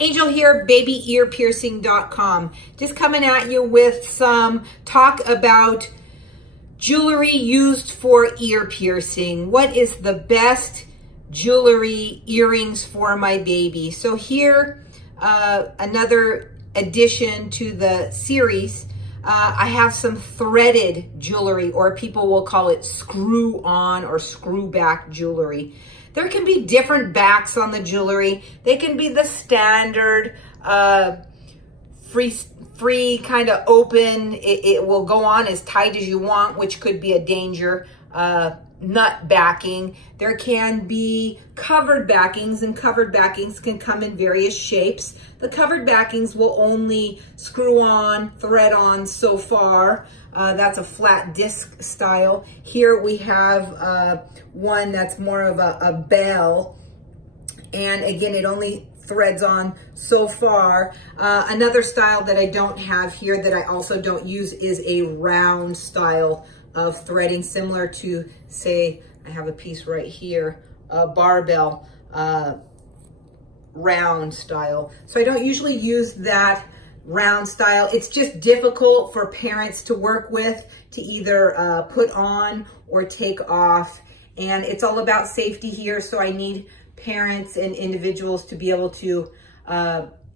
Angel here, babyearpiercing.com. Just coming at you with some talk about jewelry used for ear piercing. What is the best jewelry earrings for my baby? So here, another addition to the series. I have some threaded jewelry, or people will call it screw on or screw back jewelry. There can be different backs on the jewelry. They can be the standard, free kind of open. It will go on as tight as you want, which could be a danger. Nut backing. There can be covered backings, and covered backings can come in various shapes. The covered backings will only screw on, thread on so far. That's a flat disc style. Here we have one that's more of a bell, and again, it only threads on so far. Another style that I don't have here that I also don't use is a round style of threading, similar to, say, I have a piece right here, a barbell round style. So I don't usually use that round style. It's just difficult for parents to work with, to either put on or take off. And it's all about safety here. So I need parents and individuals to be able to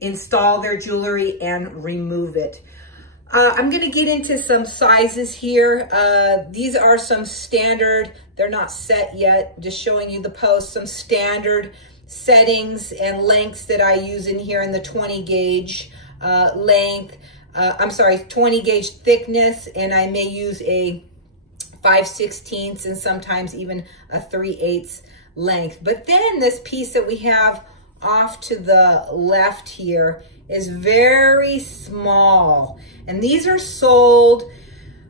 install their jewelry and remove it. I'm gonna get into some sizes here. These are some standard, they're not set yet, just showing you the post, some standard settings and lengths that I use in here in the 20 gauge length. 20 gauge thickness, and I may use a 5/16 and sometimes even a 3/8 length. But then this piece that we have off to the left here is very small, and these are sold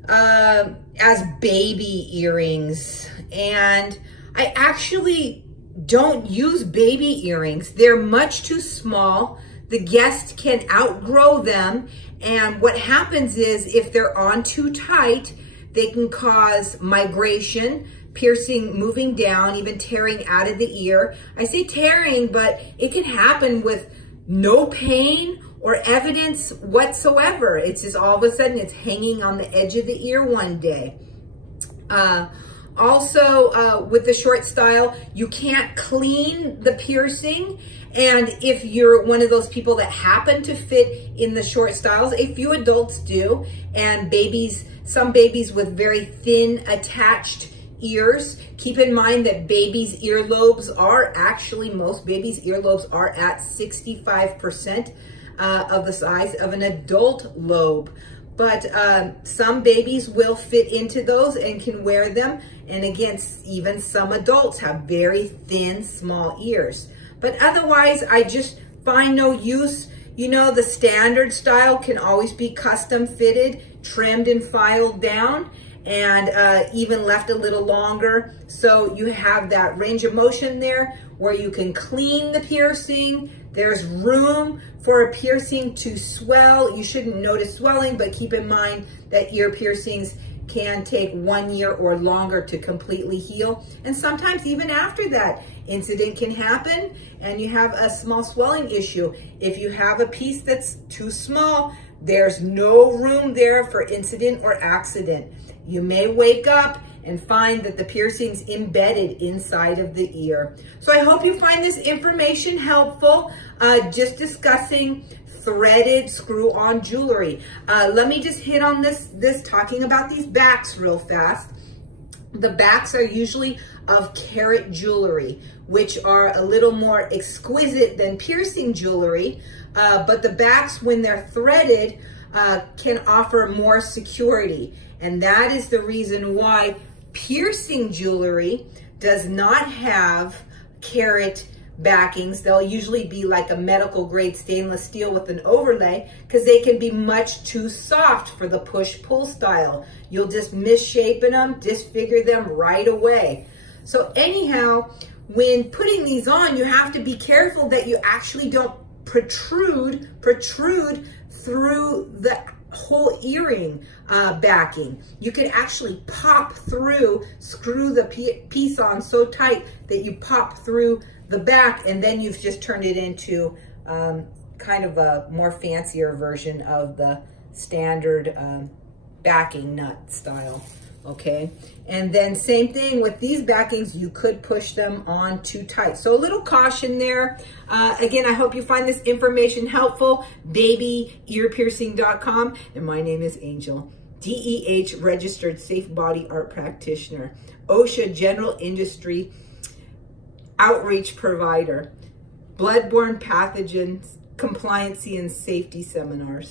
as baby earrings, and I actually don't use baby earrings. They're much too small. The guest can outgrow them, and what happens is if they're on too tight, they can cause migration, piercing, moving down, even tearing out of the ear. I say tearing, but it can happen with no pain or evidence whatsoever. It's just all of a sudden it's hanging on the edge of the ear one day. Also, with the short style, you can't clean the piercing. And if you're one of those people that happen to fit in the short styles, a few adults do, and babies, some babies with very thin attached ears. Keep in mind that babies' earlobes are actually, most babies' earlobes are at 65% of the size of an adult lobe. But some babies will fit into those and can wear them. And again, even some adults have very thin, small ears. But otherwise, I just find no use. You know, the standard style can always be custom fitted, trimmed and filed down, and even left a little longer. So you have that range of motion there where you can clean the piercing. There's room for a piercing to swell. You shouldn't notice swelling, but keep in mind that ear piercings can take 1 year or longer to completely heal. And sometimes even after that, incident can happen and you have a small swelling issue. If you have a piece that's too small, there's no room there for incident or accident. You may wake up and find that the piercing's embedded inside of the ear. So I hope you find this information helpful, just discussing threaded screw-on jewelry. Let me just hit on this talking about these backs real fast. The backs are usually of carat jewelry, which are a little more exquisite than piercing jewelry, but the backs, when they're threaded, can offer more security. And that is the reason why piercing jewelry does not have carat backings. They'll usually be like a medical grade stainless steel with an overlay, because they can be much too soft for the push-pull style. You'll just misshapen them, disfigure them right away. So anyhow, when putting these on, you have to be careful that you actually don't protrude through the whole earring backing. You could actually pop through, screw the piece on so tight that you pop through the back, and then you've just turned it into kind of a more fancier version of the standard backing nut style, okay? And then same thing with these backings, you could push them on too tight. So a little caution there. Again, I hope you find this information helpful. BabyEarPiercing.com. And my name is Angel, DEH registered safe body art practitioner, OSHA general industry outreach provider, bloodborne pathogens, compliancy and safety seminars.